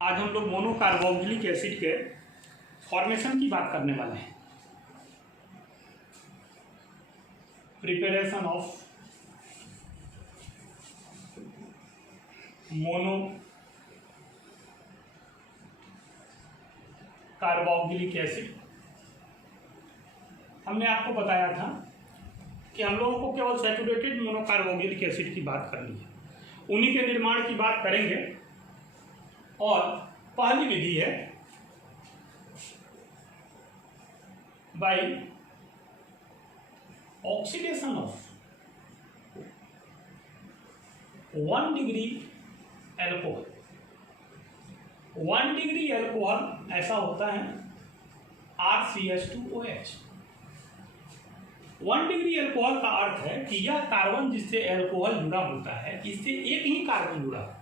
आज हम लोग मोनोकार्बोक्सिलिक एसिड के फॉर्मेशन की बात करने वाले हैं। Preparation of monocarboxylic acid. हमने आपको बताया था कि हम लोगों को केवल सैचुरेटेड मोनोकार्बोक्सिलिक एसिड की बात करनी है, उन्हीं के निर्माण की बात करेंगे। और पहली विधि है by oxidation of 1 degree alcohol. 1 degree alcohol ऐसा होता है RCH2OH। 1 डिग्री एल्कोहल का अर्थ है कि यह कार्बन जिससे एल्कोहल जुड़ा होता है, इससे एक ही कार्बन जुड़ा है।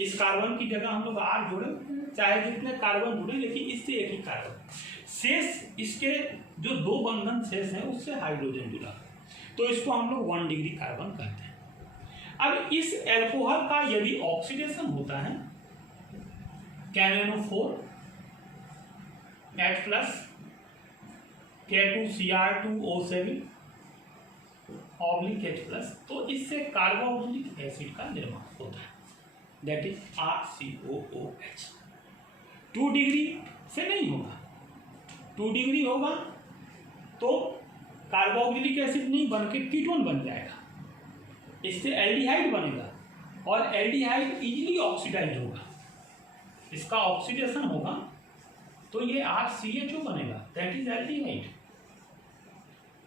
इस कार्बन की जगह हम लोग R जोड़े, चाहे जितने कार्बन जुड़े, लेकिन इससे एक ही कार्बन। शेष इसके जो दो बंधन शेष हैं उससे हाइड्रोजन जुड़ा, तो इसको हम लोग 1 डिग्री कार्बन कहते हैं। अब इस एल्कोहल का यदि ऑक्सीडेशन होता है KNO4 H plus K2Cr2O7 oblique H plus, तो इससे कार्बोक्सिलिक एसिड का निर्माण होता है, दैट इज RCOOH। 2 डिग्री से नहीं होगा। 2 डिग्री होगा तो कार्बोक्सिलिक एसिड नहीं बन के कीटोन बन जाएगा, इससे एल्डिहाइड बनेगा और एल्डिहाइड इजीली ऑक्सीडाइज होगा। इसका ऑक्सीडेशन होगा तो ये RCHO बनेगा, दैट इज एल्डिहाइड।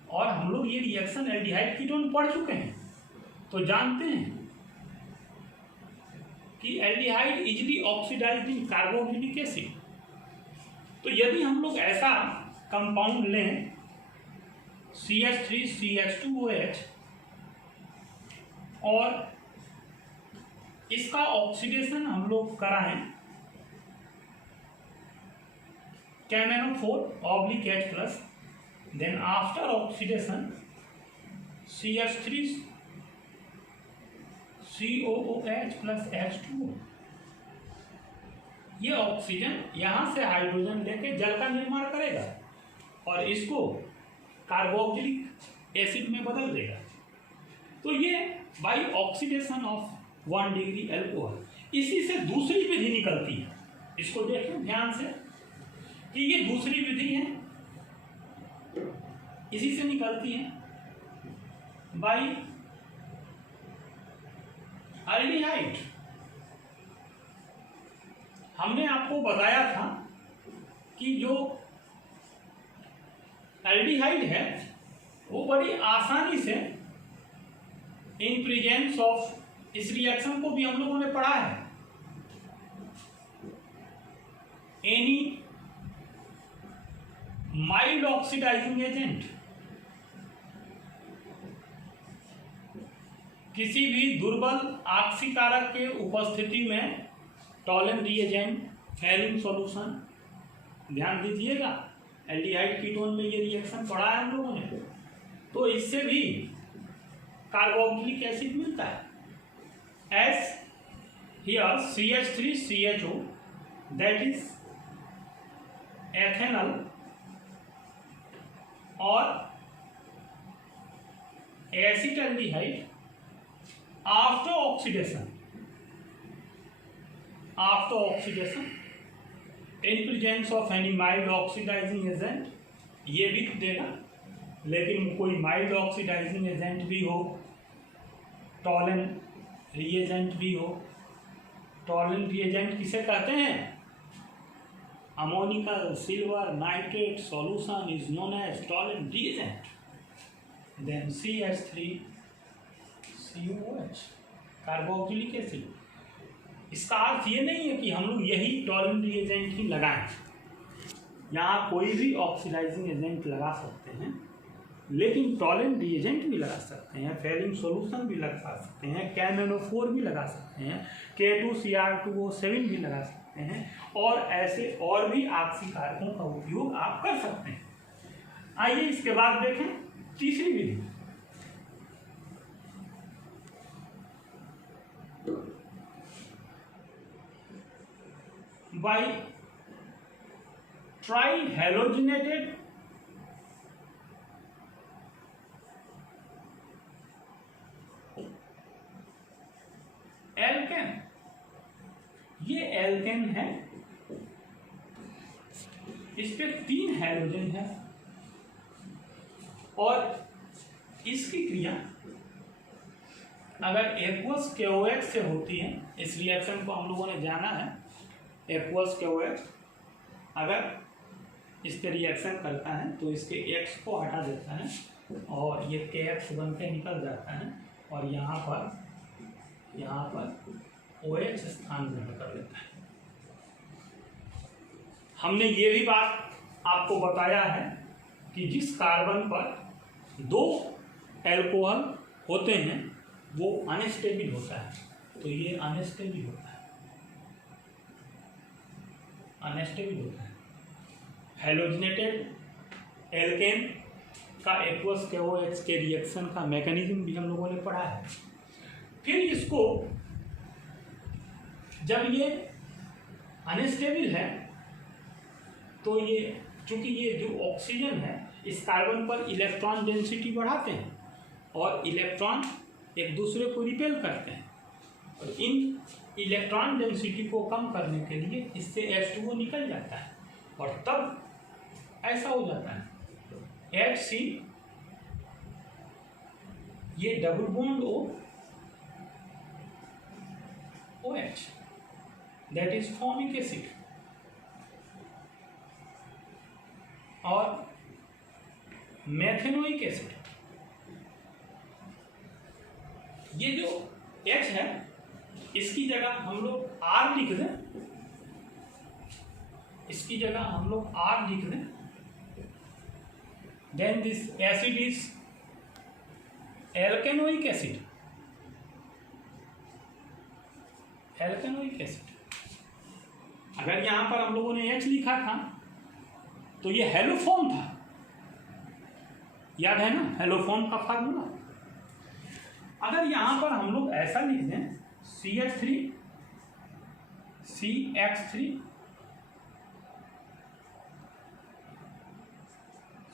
और हम लोग ये रिएक्शन एल्डिहाइड कीटोन पढ़ चुके हैं, तो जानते हैं कि एल्डिहाइड इजीली ऑक्सीडाइज्ड इन कार्बोक्सिलिक एसिड। तो यदि हम लोग ऐसा कंपाउंड लें CH3CH2OH और इसका ऑक्सीडेशन हम लोग कराएं KNO4 oblique H plus, then after oxidation CH3COOH plus H2O, ये ऑक्सीजन यहाँ से हाइड्रोजन लेके जल का निर्माण करेगा और इसको कार्बोक्सिलिक एसिड में बदल देगा। तो ये by oxidation of 1 degree alcohol. इसी से दूसरी विधि निकलती है, इसको देखें ध्यान से कि ये दूसरी विधि है, इसी से निकलती है बाय एल्डिहाइड। हमने आपको बताया था कि जो एल्डिहाइड है वो बड़ी आसानी से इन प्रेजेंस ऑफ, इस रिएक्शन को भी हम लोगों ने पढ़ा है, एनी माइल्ड ऑक्सीडाइजिंग एजेंट, किसी भी दुर्बल आक्सीकारक के उपस्थिति में टॉलन रिएजेंट, फेरिंग सॉल्यूशन, ध्यान दीजिएगा एल्डिहाइड कीटोन में ये रिएक्शन पढ़ा है हम लोगों ने, तो इससे भी कार्बोक्सिलिक एसिड मिलता है। As here CH3CHO, that is ethanol, और acetaldehyde after oxidation in presence of any mild oxidizing agent, ये भी देगा। लेकिन कोई माइल्ड ऑक्सीडाइजिंग एजेंट भी हो, टॉलन रिएजेंट भी हो। टॉलन रिएजेंट किसे कहते हैं? Ammoniacal silver nitrate solution is known as Tollens reagent. Then CH3COOH carboxylic acid. इसका अर्थ ये नहीं है कि हम लोग यही टॉलन रिएजेंट ही लगाएं, यहाँ कोई भी ऑक्सीडाइजिंग एजेंट लगा सकते हैं, लेकिन टॉलन रिएजेंट भी लगा सकते हैं, फेरिंग सॉल्यूशन भी लगा सकते हैं, KNO4 भी लगा सकते हैं, K2Cr2O7 भी लगा सकते हैं, और ऐसे और भी आक्सीकारकों का उपयोग आप कर सकते हैं। आइए इसके बाद देखें तीसरी विधि। by trihalogenated alkane. ये एल्केन है, इस पे 3 हाइड्रोजन है और इसकी क्रिया अगर एक्वस KOH से होती है, इस रिएक्शन को हम लोगों ने जाना है, एक्वस KOH अगर इस पे रिएक्शन करता है तो इसके X को हटा देता है और ये KX बन के निकल जाता है और यहाँ पर OH स्थान ग्रहण कर लेता है। हमने ये भी बात आपको बताया है कि जिस कार्बन पर 2 एल्कोहल होते हैं वो अनस्टेबल होता है, तो ये अनस्टेबल होता है। हैलोजनेटेड एल्केन का एक्वस KOH के रिएक्शन का मैकेनिज्म भी हम लोगों ने पढ़ा है। फिर इसको जब ये अनस्टेबल है तो ये चूंकि ये जो ऑक्सीजन है इस कार्बन पर इलेक्ट्रॉन डेंसिटी बढ़ाते हैं और इलेक्ट्रॉन एक दूसरे को रिपेल करते हैं और इन इलेक्ट्रॉन डेंसिटी को कम करने के लिए इससे H2O निकल जाता है और तब ऐसा हो जाता है HC, ये double bond OH, that is formic acid, और मेथेनोइक एसिड। ये जो H है इसकी जगह हम लोग R लिख दें, then this acid is alkanoic acid. अगर यहां पर हम लोगों ने H लिखा था तो ये हेलोफॉर्म था, याद है ना हेलोफॉर्म का फार्मूला। अगर यहां पर हम लोग ऐसा लिख दें CH3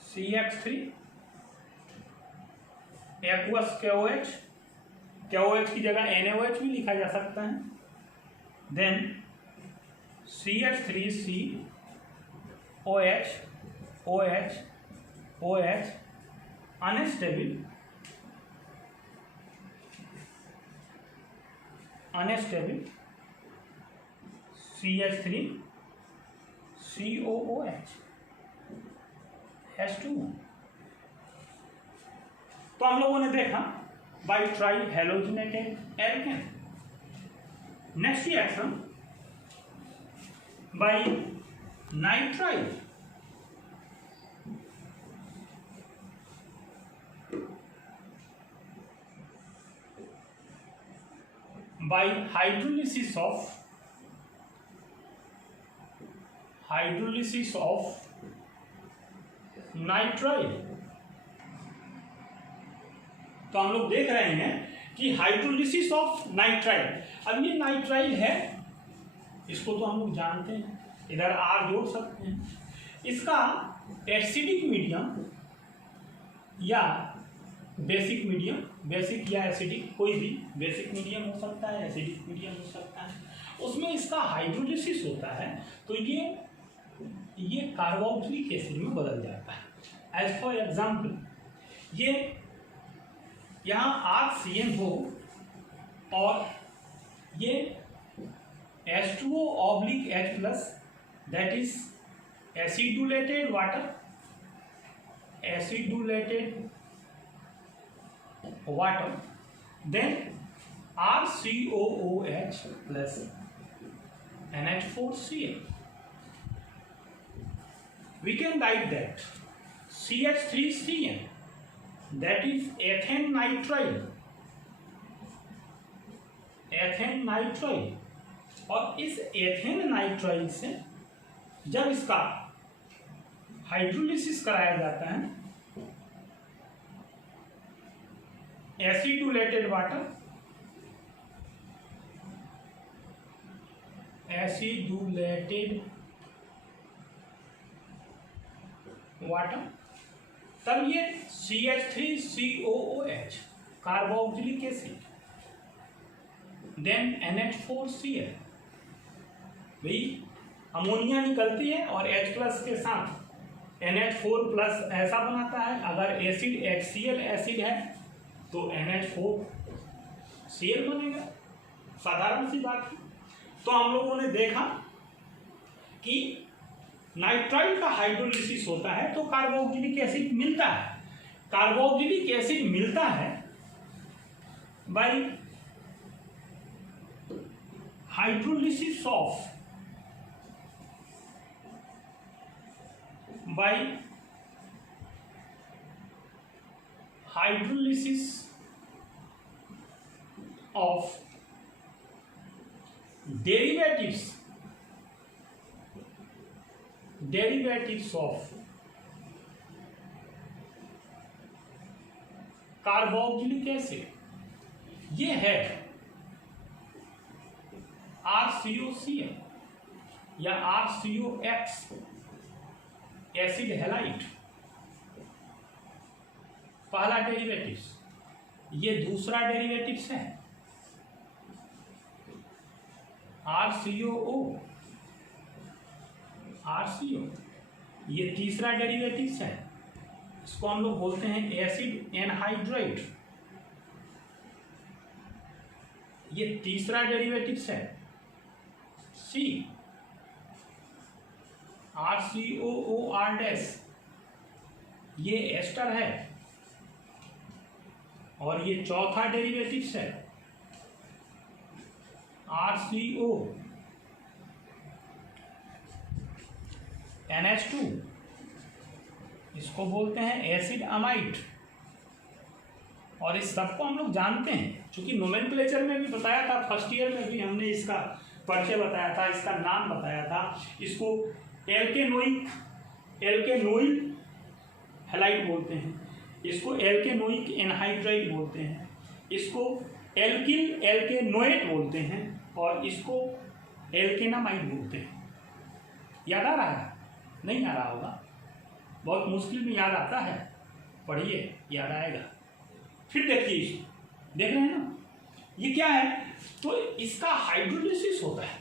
CX3 एक्वस KOH की जगह NaOH भी लिखा जा सकता है, then CH3C OH unstable CH3 COOH H2O। तो हम लोगों ने देखा by trihalogenated alkane. Next reaction by nitrile. by hydrolysis of nitrile. तो हम लोग देख रहे हैं कि हाइड्रोलिसिस ऑफ नाइट्राइल। अब ये नाइट्राइल है, इसको तो हम लोग जानते हैं, इधर R जोड़ सकते हैं। इसका एसिडिक मीडियम या बेसिक मीडियम, बेसिक या एसिडिक, कोई भी बेसिक मीडियम हो सकता है, एसिडिक मीडियम हो सकता है, उसमें इसका हाइड्रोलिसिस होता है तो ये कार्बोक्सिलिक एसिड में बदल जाता है। एज फॉर एग्जाम्पल ये यहाँ RCN हो और ये H2O/H+, that is acidulated water, then RCOOH plus NH4Cl. We can write that CH3CN, that is ethane nitrile, और इस एथेन नाइट्राइल से जब इसका हाइड्रोलिसिस कराया जाता है एसिडुलेटेड वाटर एसिडुलेटेड वाटर, तब ये CH3COOH carboxylic acid, then NH4Cl, भाई अमोनिया निकलती है और H प्लस के साथ NH4 प्लस ऐसा बनाता है। अगर एसिड HCl एसिड है तो NH4Cl बनेगा, साधारण सी बात है। तो हम लोगों ने देखा कि नाइट्राइल का हाइड्रोलिसिस होता है तो कार्बोक्सिलिक एसिड मिलता है। कार्बोक्सिलिक एसिड मिलता है bye hydrolysis of derivatives of carboxylic acid. ये है RCOCl या RCOX एसिड हैलाइड, पहला डेरिवेटिव्स। ये दूसरा डेरिवेटिव्स है RCOO, ये तीसरा डेरिवेटिव्स है, इसको हम लोग बोलते हैं एसिड एनहाइड्राइड। ये तीसरा डेरिवेटिव्स है C, RCOOR-, ये एस्टर है। और ये चौथा डेरिवेटिव्स है RCO NH2, इसको बोलते हैं एसिड अमाइड। और इस सबको हम लोग जानते हैं, क्योंकि नोमेनक्लेचर में भी बताया था, फर्स्ट ईयर में भी हमने इसका परिचय बताया था, इसका नाम बताया था। इसको एल्केनोइक हैलाइड बोलते हैं, इसको एल्केनोइक एनहाइड्राइड बोलते हैं, इसको एल्किल एल्केनोएट बोलते हैं, और इसको एल्केनामाइड बोलते हैं। याद आ रहा है? नहीं आ रहा होगा, बहुत मुश्किल में याद आता है, पढ़िए याद आएगा। फिर देखिए, देख रहे हैं ना ये क्या है, तो इसका हाइड्रोलिसिस होता है,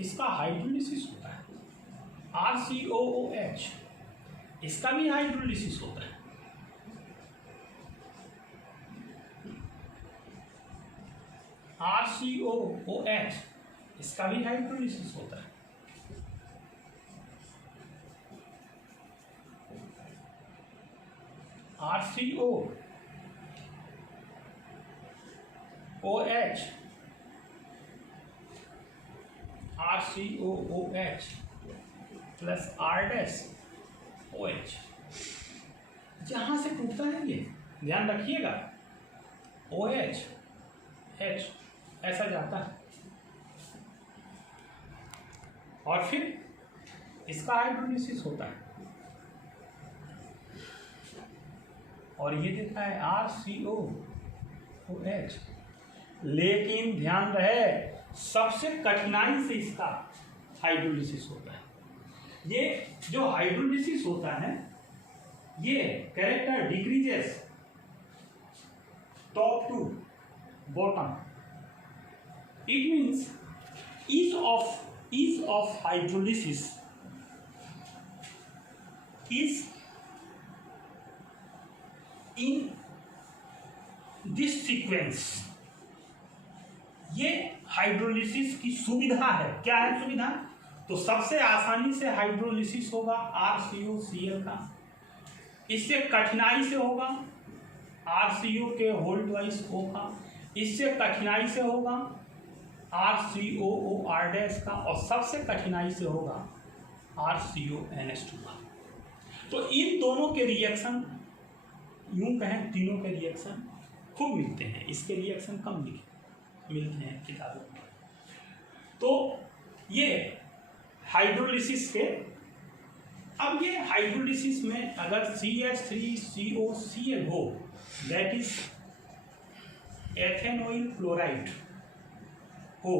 इसका हाइड्रोलिसिस होता है RCOOH, इसका भी हाइड्रोलिसिस होता है। RCOOH, इसका भी हाइड्रोलिसिस होता है। RCOOH प्लस R-OH, जहां से टूटता है ये ध्यान रखिएगा, OH H ऐसा जाता है, और फिर इसका हाइड्रोलिसिस होता है, और ये देता है RCOOH। लेकिन ध्यान रहे, सबसे कठिनाई से इसका हाइड्रोलिसिस होता है। ये जो हाइड्रोलिसिस होता है, ये character decreases top to bottom. It means ease of hydrolysis is in this sequence। ये हाइड्रोलिसिस की सुविधा है। क्या है सुविधा? तो सबसे आसानी से हाइड्रोलिसिस होगा RCOCl का, इससे कठिनाई से होगा RCO के होल ट्वाइस O का, इससे कठिनाई से होगा RCOOR- का, और सबसे कठिनाई से होगा RCONH2 का। तो इन दोनों के रिएक्शन, यूं कहें तीनों के रिएक्शन खूब मिलते हैं, इसके रिएक्शन कम मिलते हैं किताबों में। तो ये हाइड्रोलिसिस के, अब ये हाइड्रोलिसिस में अगर CH3COCl हो, दैट इज एथेनॉइल क्लोराइड, हो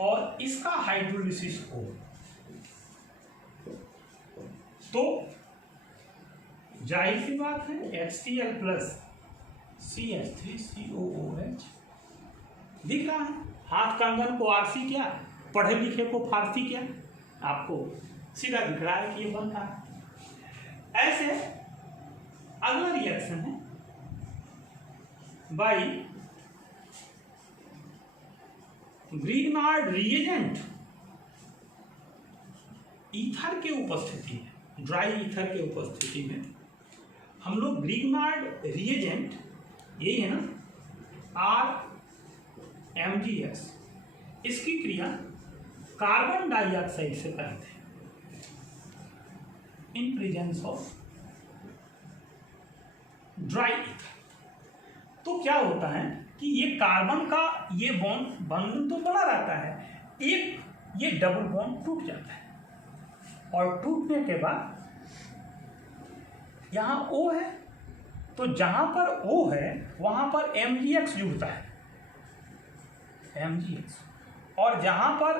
और इसका हाइड्रोलिसिस हो तो जाहिर सी बात है HCl प्लस CH3COOH दिख रहा है। हाथ कंगन को आरसी क्या, पढ़े लिखे को फारसी क्या, आपको सीधा दिख रहा है कि ये बनता है। ऐसे अगला रिएक्शन है बाई ग्रिग्नार्ड रिएजेंट ईथर के उपस्थिति में, ड्राई ईथर के उपस्थिति में हम लोग ग्रिग्नार्ड रिएजेंट, यही है ना RMgS, इसकी क्रिया कार्बन डाइऑक्साइड से करते हैं इन प्रेजेंस ऑफ ड्राई ईथर। तो क्या होता है कि ये कार्बन का ये बंधन तो बना रहता है, एक ये डबल बॉन्ड टूट जाता है और टूटने के बाद यहाँ O है, तो जहां पर O है वहां पर MgX जुड़ता है, MgX, और जहां पर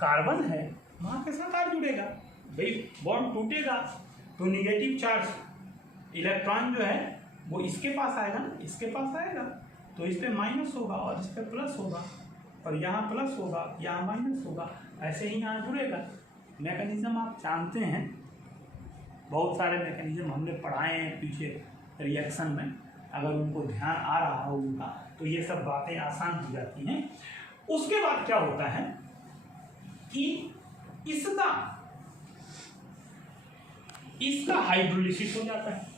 कार्बन है वहां के साथ R जुड़ेगा। भाई बॉन्ड टूटेगा तो निगेटिव चार्ज इलेक्ट्रॉन जो है वो इसके पास आएगा ना, इसके पास आएगा, तो इस पे माइनस होगा और इस पे प्लस होगा, और यहाँ प्लस होगा यहाँ माइनस होगा, ऐसे ही यहाँ जुड़ेगा। मैकेनिज्म आप जानते हैं, बहुत सारे मैकेनिज्म हमने पढ़ाए हैं पीछे रिएक्शन में, अगर उनको ध्यान आ रहा हो उनका तो ये सब बातें आसान हो जाती हैं। उसके बाद क्या होता है कि इसका हाइड्रोलिसिस हो जाता है,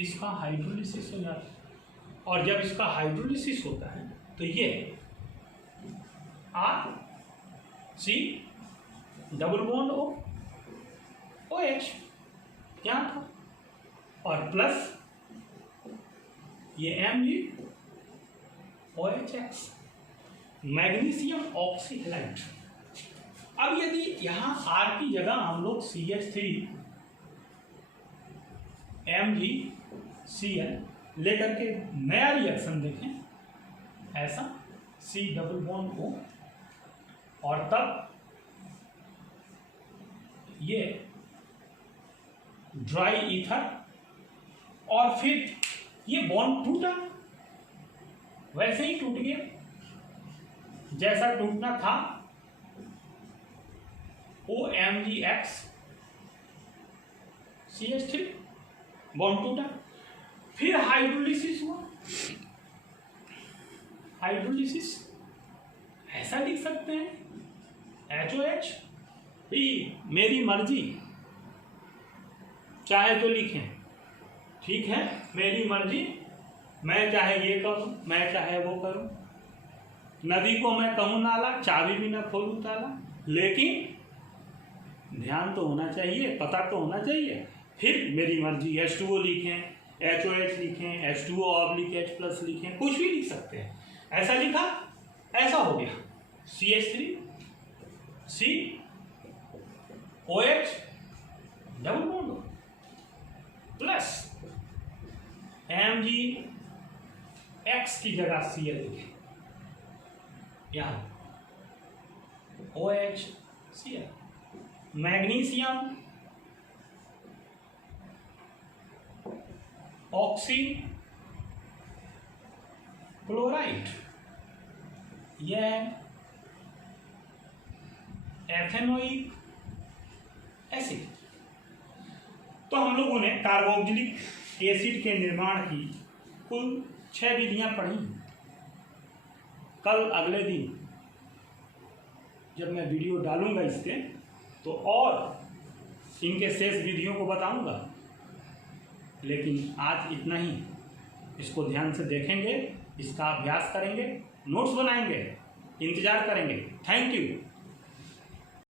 इसका हाइड्रोलिसिस हो जाता है, और जब इसका हाइड्रोलिसिस होता है तो ये RC डबल बॉन्ड OH यहाँ था, और प्लस ये MgOHX मैग्नीशियम ऑक्सीहलाइड। अब यदि यहाँ R की जगह हम लोग CH3MgCl लेकर के नया रिएक्शन देखें, ऐसा C डबल बॉन्ड O, और तब ये ड्राई ईथर, और फिर ये बॉन्ड टूटा, वैसे ही टूट गया जैसा टूटना था, OMgX CH3 बॉन्ड टूटा, फिर हाइड्रोलिसिस हुआ। हाइड्रोलिसिस ऐसा लिख सकते हैं HOH, मेरी मर्जी, चाहे तो लिखें, ठीक है, मेरी मर्जी, मैं चाहे ये करूं, मैं चाहे वो करूं, नदी को मैं कहूं नाला, चाबी भी ना खोलूं ताला, लेकिन ध्यान तो होना चाहिए, पता तो होना चाहिए। फिर मेरी मर्जी H2O लिखें, HOH लिखें, H2O/H+ लिखें, कुछ भी लिख सकते हैं। ऐसा लिखा, ऐसा हो गया CH3 COH double bond plus MgX की जगह Cl लिखें, यहाँ OHCl, मैग्नीशियम ऑक्सी क्लोराइड, यह एथेनोइक एसिड। तो हम लोगों ने कार्बोक्जिलिक एसिड के निर्माण की कुल 6 विधियां पढ़ी। कल अगले दिन जब मैं वीडियो डालूंगा इसके, तो और इनके शेष विधियों को बताऊंगा, लेकिन आज इतना ही। इसको ध्यान से देखेंगे, इसका अभ्यास करेंगे, नोट्स बनाएंगे, इंतजार करेंगे। Thank you.